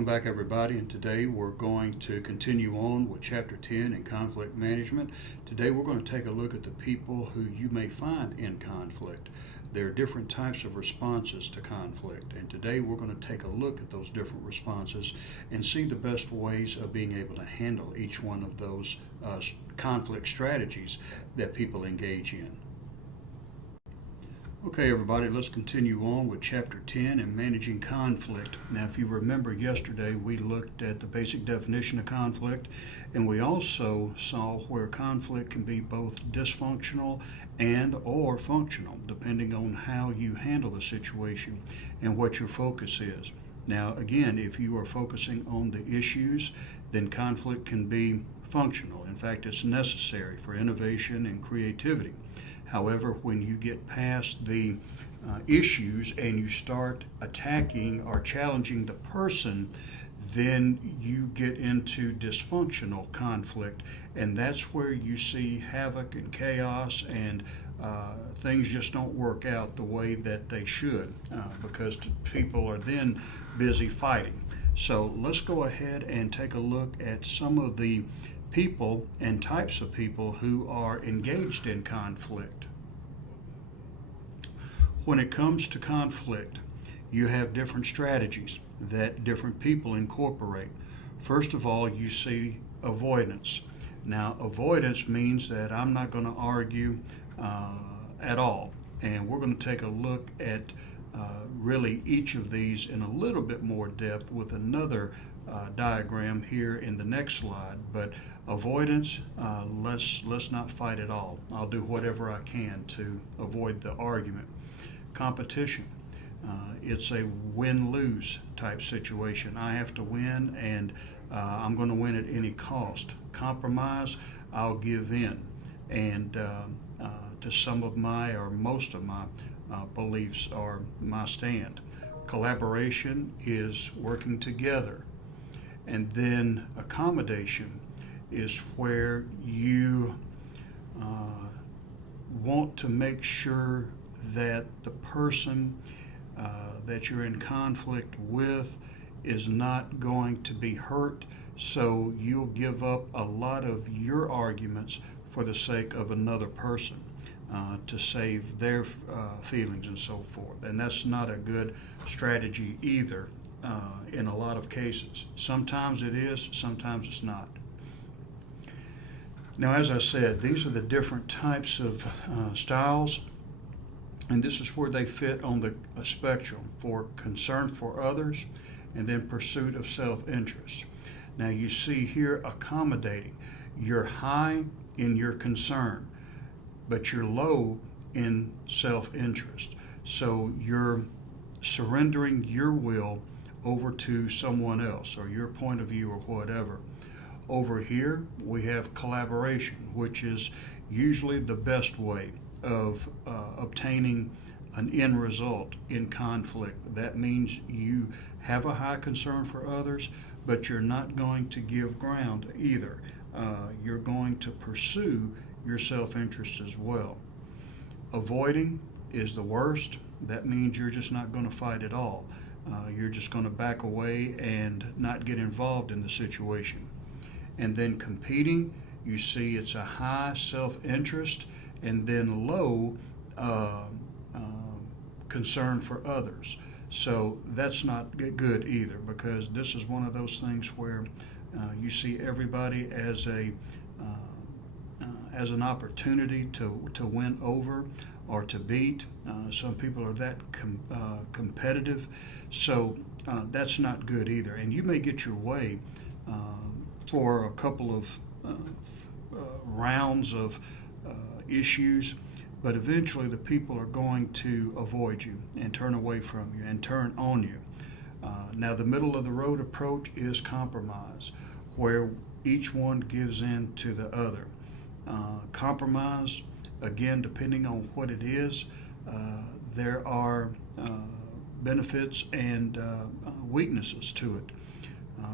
Welcome back, everybody, and today we're going to continue on with Chapter 10 in conflict management. Today we're going to take a look at the people who you may find in conflict. There are different types of responses to conflict, and today we're going to take a look at those different responses and see the best ways of being able to handle each one of those conflict strategies that people engage in. Okay, everybody, let's continue on with Chapter 10 in managing conflict. Now, if you remember yesterday, we looked at the basic definition of conflict, and we also saw where conflict can be both dysfunctional and or functional, depending on how you handle the situation and what your focus is. Now, again, if you are focusing on the issues, then conflict can be functional. In fact, it's necessary for innovation and creativity. However, when you get past the issues and you start attacking or challenging the person, then you get into dysfunctional conflict, and that's where you see havoc and chaos, and things just don't work out the way that they should because people are then busy fighting. So let's go ahead and take a look at some of the people and types of people who are engaged in conflict. When it comes to conflict, you have different strategies that different people incorporate. First of all, you see avoidance. Now, avoidance means that I'm not going to argue at all, and we're going to take a look at really each of these in a little bit more depth with another diagram here in the next slide. But avoidance, let's not fight at all. I'll do whatever I can to avoid the argument. Competition, it's a win-lose type situation. I have to win, and I'm going to win at any cost. Compromise, I'll give in, and to some of my or most of my beliefs are my stand. Collaboration is working together. And then accommodation is where you want to make sure that the person that you're in conflict with is not going to be hurt, so you'll give up a lot of your arguments for the sake of another person to save their feelings and so forth. And that's not a good strategy either in a lot of cases. Sometimes it is, sometimes it's not. Now, as I said, these are the different types of styles, and this is where they fit on the spectrum for concern for others and then pursuit of self-interest. Now, you see here accommodating. You're high in your concern, but you're low in self-interest. So you're surrendering your will over to someone else or your point of view or whatever. Over here, we have collaboration, which is usually the best way of obtaining an end result in conflict. That means you have a high concern for others, but you're not going to give ground either. You're going to pursue your self-interest as well. Avoiding is the worst. That means you're just not going to fight at all. You're just going to back away and not get involved in the situation. And then competing, you see it's a high self-interest and then low concern for others. So that's not good either, because this is one of those things where you see everybody as an opportunity to win over or to beat. Some people are that competitive, so that's not good either. And you may get your way for a couple of rounds of issues, but eventually the people are going to avoid you and turn away from you and turn on you. Now, the middle of the road approach is compromise, where each one gives in to the other. Compromise, again, depending on what it is, there are benefits and weaknesses to it.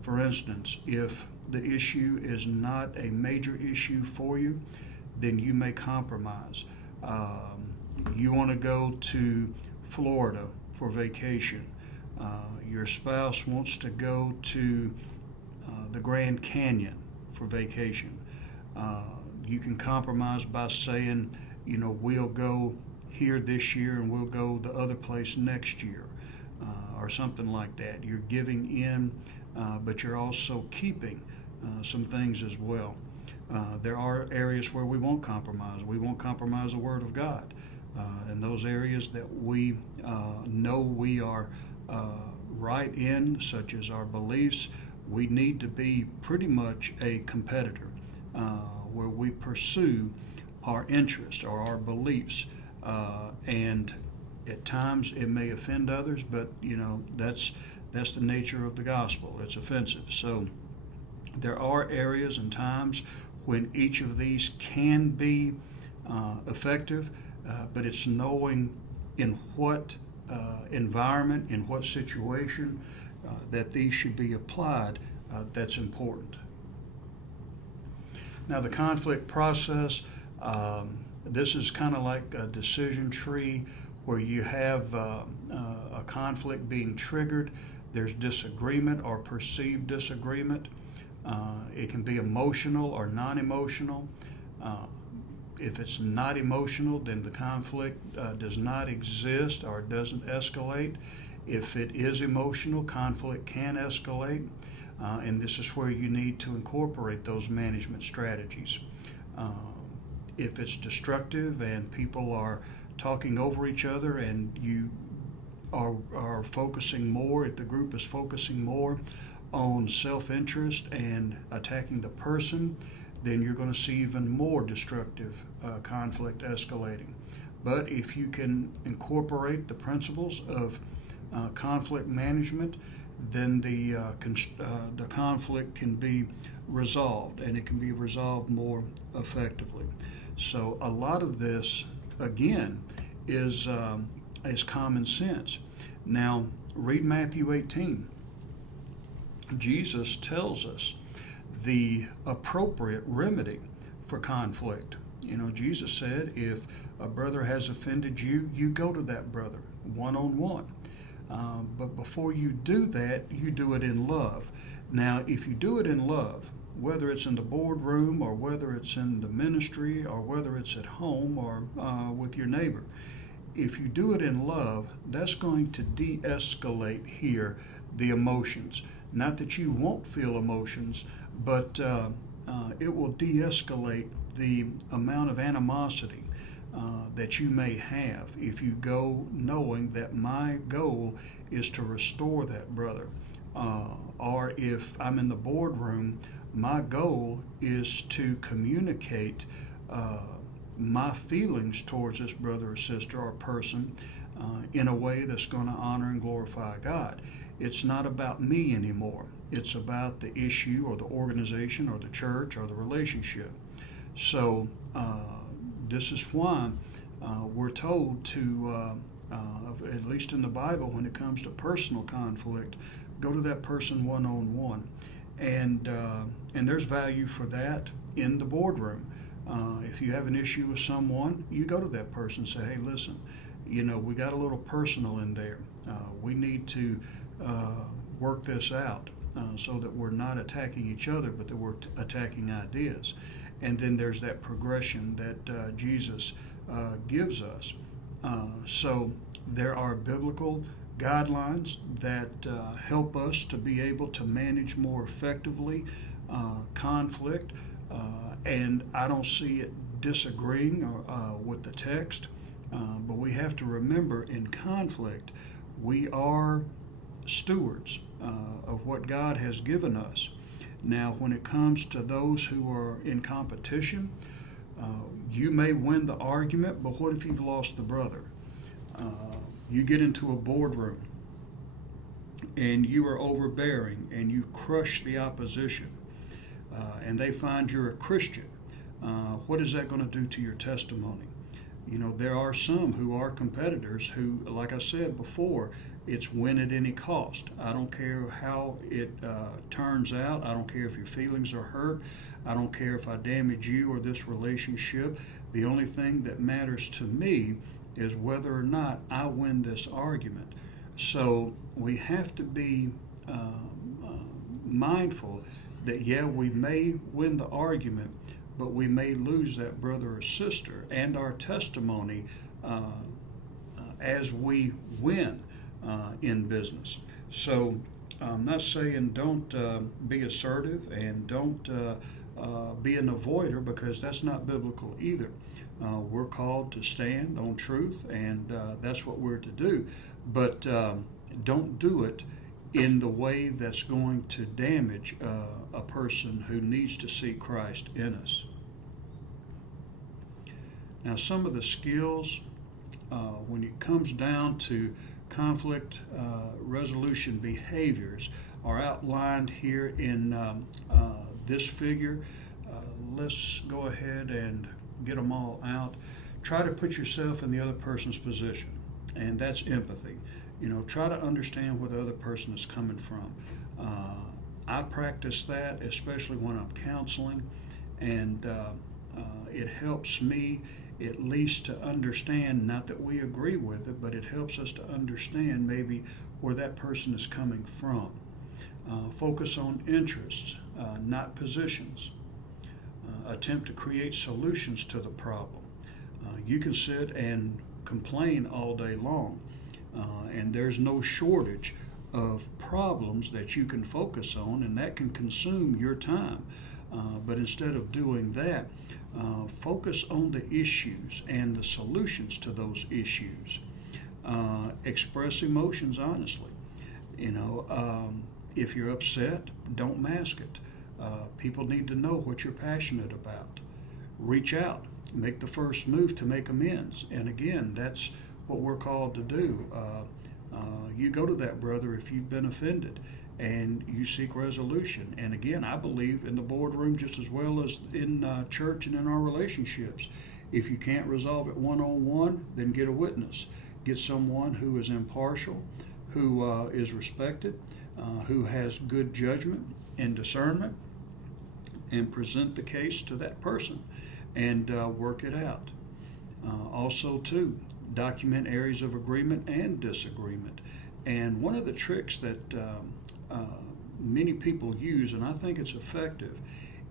For instance, if the issue is not a major issue for you, then you may compromise. You want to go to Florida for vacation. Your spouse wants to go to the Grand Canyon for vacation. You can compromise by saying, we'll go here this year and we'll go the other place next year, or something like that. You're giving in, but you're also keeping some things as well. There are areas where we won't compromise. We won't compromise the Word of God. In those areas that we know we are right in, such as our beliefs, we need to be pretty much a competitor, where we pursue our interests or our beliefs, and at times it may offend others, but that's the nature of the gospel. It's offensive. So there are areas and times when each of these can be effective, but it's knowing in what environment, in what situation that these should be applied that's important. Now, the conflict process, this is kind of like a decision tree where you have a conflict being triggered. There's disagreement or perceived disagreement. It can be emotional or non-emotional. If it's not emotional, then the conflict does not exist or doesn't escalate. If it is emotional, conflict can escalate, and this is where you need to incorporate those management strategies. If it's destructive and people are talking over each other and you are focusing more, if the group is focusing more on self-interest and attacking the person, then you're going to see even more destructive conflict escalating. But if you can incorporate the principles of conflict management, then the conflict can be resolved, and it can be resolved more effectively. So a lot of this, again, is common sense. Now, read Matthew 18. Jesus tells us the appropriate remedy for conflict. Jesus said, if a brother has offended you, you go to that brother one-on-one. But before you do that, you do it in love. Now, if you do it in love, whether it's in the boardroom or whether it's in the ministry or whether it's at home or with your neighbor, if you do it in love, that's going to de-escalate here the emotions. Not that you won't feel emotions, but it will de-escalate the amount of animosity that you may have if you go knowing that my goal is to restore that brother. Or if I'm in the boardroom, my goal is to communicate my feelings towards this brother or sister or person in a way that's going to honor and glorify God. It's not about me anymore. It's about the issue or the organization or the church or the relationship. So this is why we're told to, at least in the Bible, when it comes to personal conflict, go to that person one-on-one. And there's value for that in the boardroom. If you have an issue with someone, you go to that person and say, hey, listen, we got a little personal in there. We need to work this out so that we're not attacking each other, but that we're attacking ideas. And then there's that progression that Jesus gives us. So there are biblical guidelines that help us to be able to manage more effectively conflict, and I don't see it disagreeing with the text, but we have to remember in conflict we are stewards of what God has given us. Now, when it comes to those who are in competition, you may win the argument, but what if you've lost the brother? You get into a boardroom and you are overbearing and you crush the opposition, and they find you're a Christian. What is that going to do to your testimony? There are some who are competitors who, like I said before, it's win at any cost. I don't care how it turns out. I don't care if your feelings are hurt. I don't care if I damage you or this relationship. The only thing that matters to me is whether or not I win this argument. So we have to be mindful that, yeah, we may win the argument, but we may lose that brother or sister and our testimony as we win in business. So I'm not saying don't be assertive and don't be an avoider, because that's not biblical either. We're called to stand on truth, and that's what we're to do. But don't do it in the way that's going to damage a person who needs to see Christ in us. Now, some of the skills when it comes down to conflict resolution behaviors are outlined here in this figure. Let's go ahead and get them all out. Try to put yourself in the other person's position, and that's empathy. Try to understand where the other person is coming from. I practice that, especially when I'm counseling, and it helps me at least to understand, not that we agree with it, but it helps us to understand maybe where that person is coming from. Focus on interests, not positions. Attempt to create solutions to the problem. You can sit and complain all day long, and there's no shortage of problems that you can focus on, and that can consume your time. But instead of doing that, focus on the issues and the solutions to those issues. Express emotions honestly. If you're upset, don't mask it. People need to know what you're passionate about. Reach out, make the first move to make amends. And again, that's what we're called to do. You go to that brother if you've been offended, and you seek resolution. And again, I believe in the boardroom just as well as in church and in our relationships. If you can't resolve it one-on-one, then get a witness. Get someone who is impartial, who is respected, who has good judgment and discernment, and present the case to that person and work it out. Also, too, document areas of agreement and disagreement. And one of the tricks that many people use, and I think it's effective,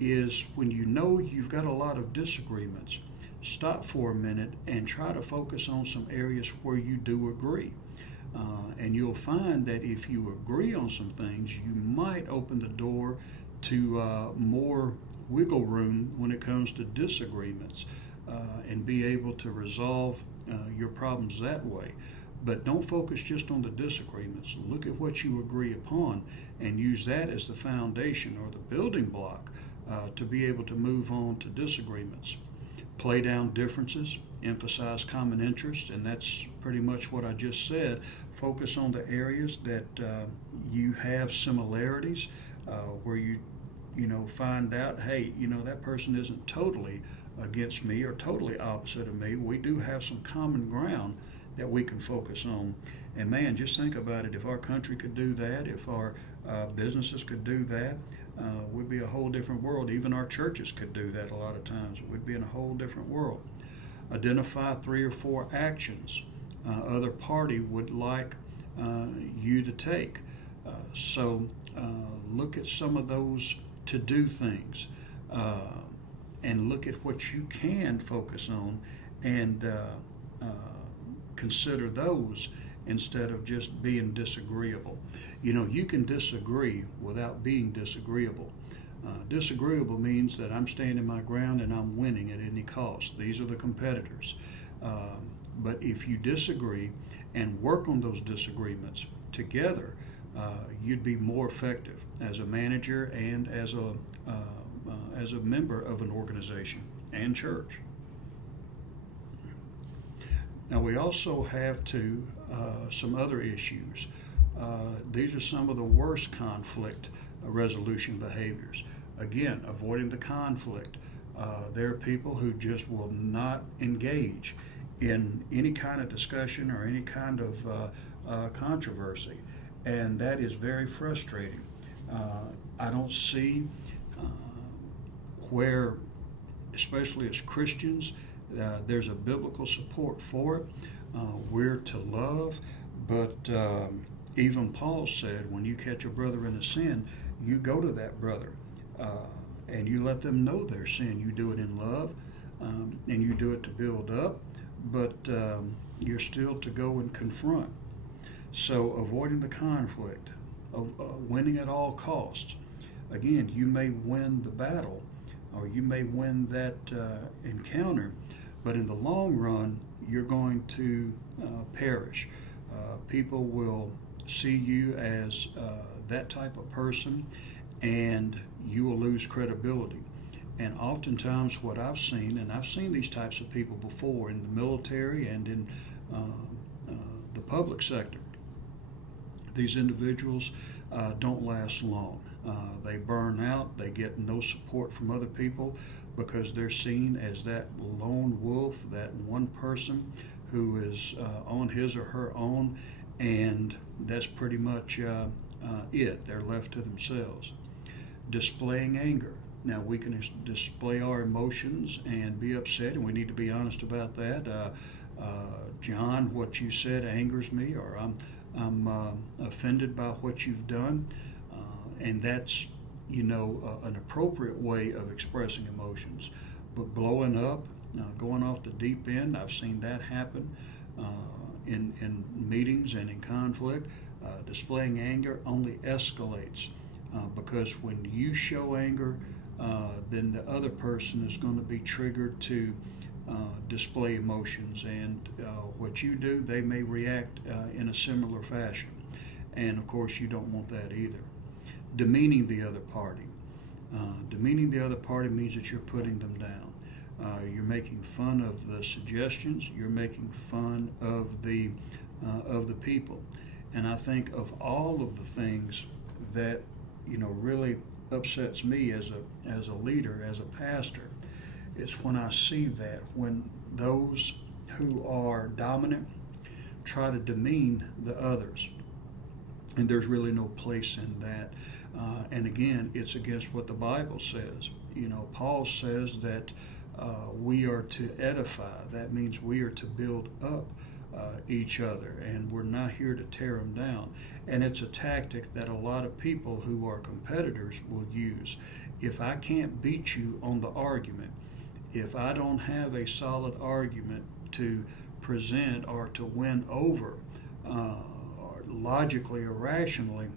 is when you know you've got a lot of disagreements, stop for a minute and try to focus on some areas where you do agree. And you'll find that if you agree on some things, you might open the door to more wiggle room when it comes to disagreements, and be able to resolve your problems that way. But don't focus just on the disagreements. Look at what you agree upon and use that as the foundation or the building block to be able to move on to disagreements. Play down differences, emphasize common interest, and that's pretty much what I just said. Focus on the areas that you have similarities, where you find out, hey, that person isn't totally against me or totally opposite of me. We do have some common ground that we can focus on. And man, just think about it. If our country could do that, if our businesses could do that, we'd be a whole different world. Even our churches could do that a lot of times. We'd be in a whole different world. Identify 3 or 4 actions other party would like you to take. So look at some of those to-do things and look at what you can focus on and consider those instead of just being disagreeable. You can disagree without being disagreeable. Disagreeable means that I'm standing my ground and I'm winning at any cost. These are the competitors. But if you disagree and work on those disagreements together, you'd be more effective as a manager and as a member of an organization and church. Now, we also have some other issues. These are some of the worst conflict resolution behaviors. Again, avoiding the conflict. There are people who just will not engage in any kind of discussion or any kind of controversy, and that is very frustrating. I don't see where, especially as Christians, there's a biblical support for it. We're to love, But even Paul said, when you catch a brother in a sin, you go to that brother and you let them know their sin. You do it in love, and you do it to build up, but you're still to go and confront. So avoiding the conflict, of winning at all costs. Again, you may win the battle, or you may win that encounter, but in the long run, you're going to perish. People will see you as that type of person, and you will lose credibility. And oftentimes, what I've seen, and I've seen these types of people before in the military and in the public sector, these individuals don't last long. They burn out, they get no support from other people because they're seen as that lone wolf, that one person who is on his or her own, and that's pretty much it. They're left to themselves. Displaying anger. Now, we can display our emotions and be upset, and we need to be honest about that. John, what you said angers me, or I'm offended by what you've done, and that's an appropriate way of expressing emotions. But blowing up, going off the deep end, I've seen that happen in meetings and in conflict. Displaying anger only escalates because when you show anger, then the other person is going to be triggered to display emotions, and what you do, they may react in a similar fashion. And of course, you don't want that either. Demeaning the other party. Demeaning the other party means that you're putting them down. You're making fun of the suggestions. You're making fun of the people. And I think of all of the things that really upsets me as a leader, as a pastor, it's when I see that, when those who are dominant try to demean the others. And there's really no place in that. And again, it's against what the Bible says. Paul says that we are to edify. That means we are to build up each other, and we're not here to tear them down. And it's a tactic that a lot of people who are competitors will use. If I can't beat you on the argument, if I don't have a solid argument to present or to win over, or logically or rationally,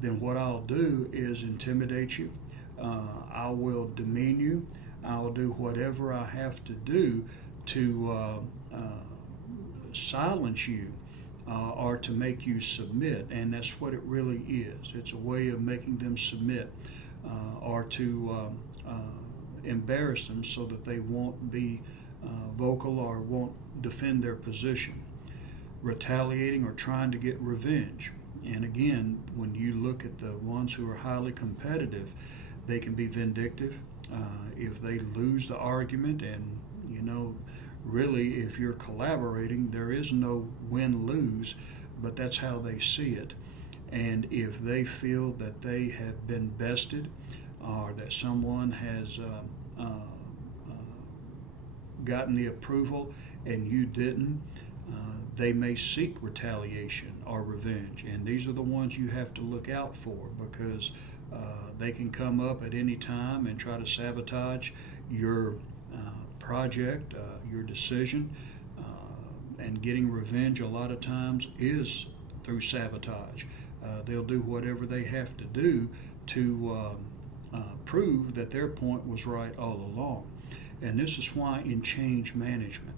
then what I'll do is intimidate you. I will demean you. I'll do whatever I have to do to silence you or to make you submit. And that's what it really is. It's a way of making them submit or to embarrass them so that they won't be vocal or won't defend their position. Retaliating or trying to get revenge. And again, when you look at the ones who are highly competitive, they can be vindictive. If they lose the argument, and really, if you're collaborating, there is no win-lose, but that's how they see it. And if they feel that they have been bested, or that someone has gotten the approval and you didn't, they may seek retaliation or revenge. And these are the ones you have to look out for, because they can come up at any time and try to sabotage your project, your decision. And getting revenge a lot of times is through sabotage. They'll do whatever they have to do to prove that their point was right all along. And this is why in change management,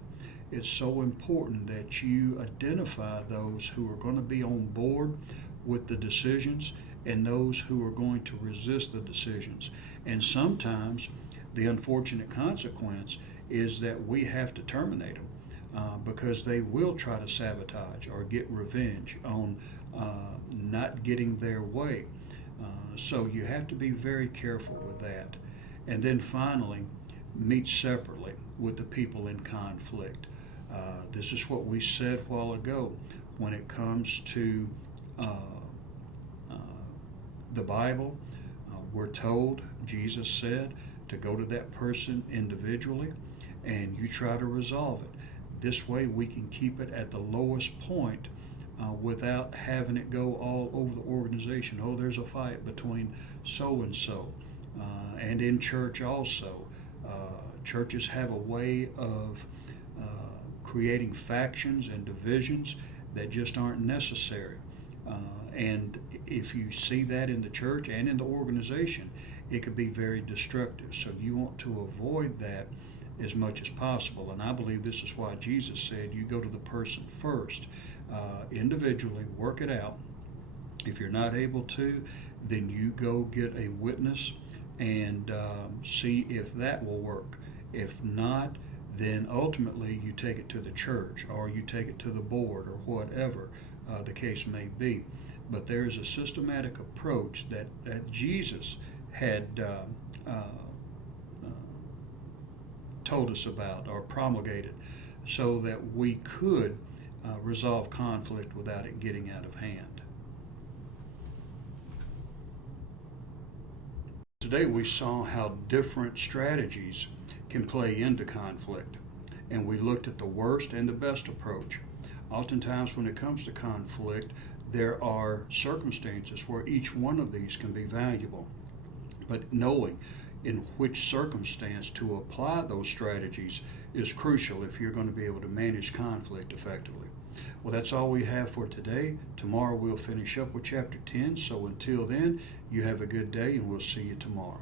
it's so important that you identify those who are going to be on board with the decisions and those who are going to resist the decisions. And sometimes the unfortunate consequence is that we have to terminate them because they will try to sabotage or get revenge on not getting their way. So you have to be very careful with that. And then finally, meet separately with the people in conflict. This is what we said a while ago when it comes to the Bible. We're told, Jesus said, to go to that person individually and you try to resolve it. This way we can keep it at the lowest point without having it go all over the organization. Oh, there's a fight between so and so, and in church also. Churches have a way of creating factions and divisions that just aren't necessary. And if you see that in the church and in the organization, it could be very destructive. So you want to avoid that as much as possible. And I believe this is why Jesus said you go to the person first, individually, work it out. If you're not able to, then you go get a witness and see if that will work. If not, then ultimately you take it to the church or you take it to the board or whatever the case may be. But there's a systematic approach that Jesus had told us about or promulgated so that we could resolve conflict without it getting out of hand. Today we saw how different strategies can play into conflict, and we looked at the worst and the best approach. Oftentimes when it comes to conflict, there are circumstances where each one of these can be valuable, but knowing in which circumstance to apply those strategies is crucial if you're going to be able to manage conflict effectively. Well, that's all we have for today. Tomorrow we'll finish up with chapter 10, so until then, you have a good day and we'll see you tomorrow.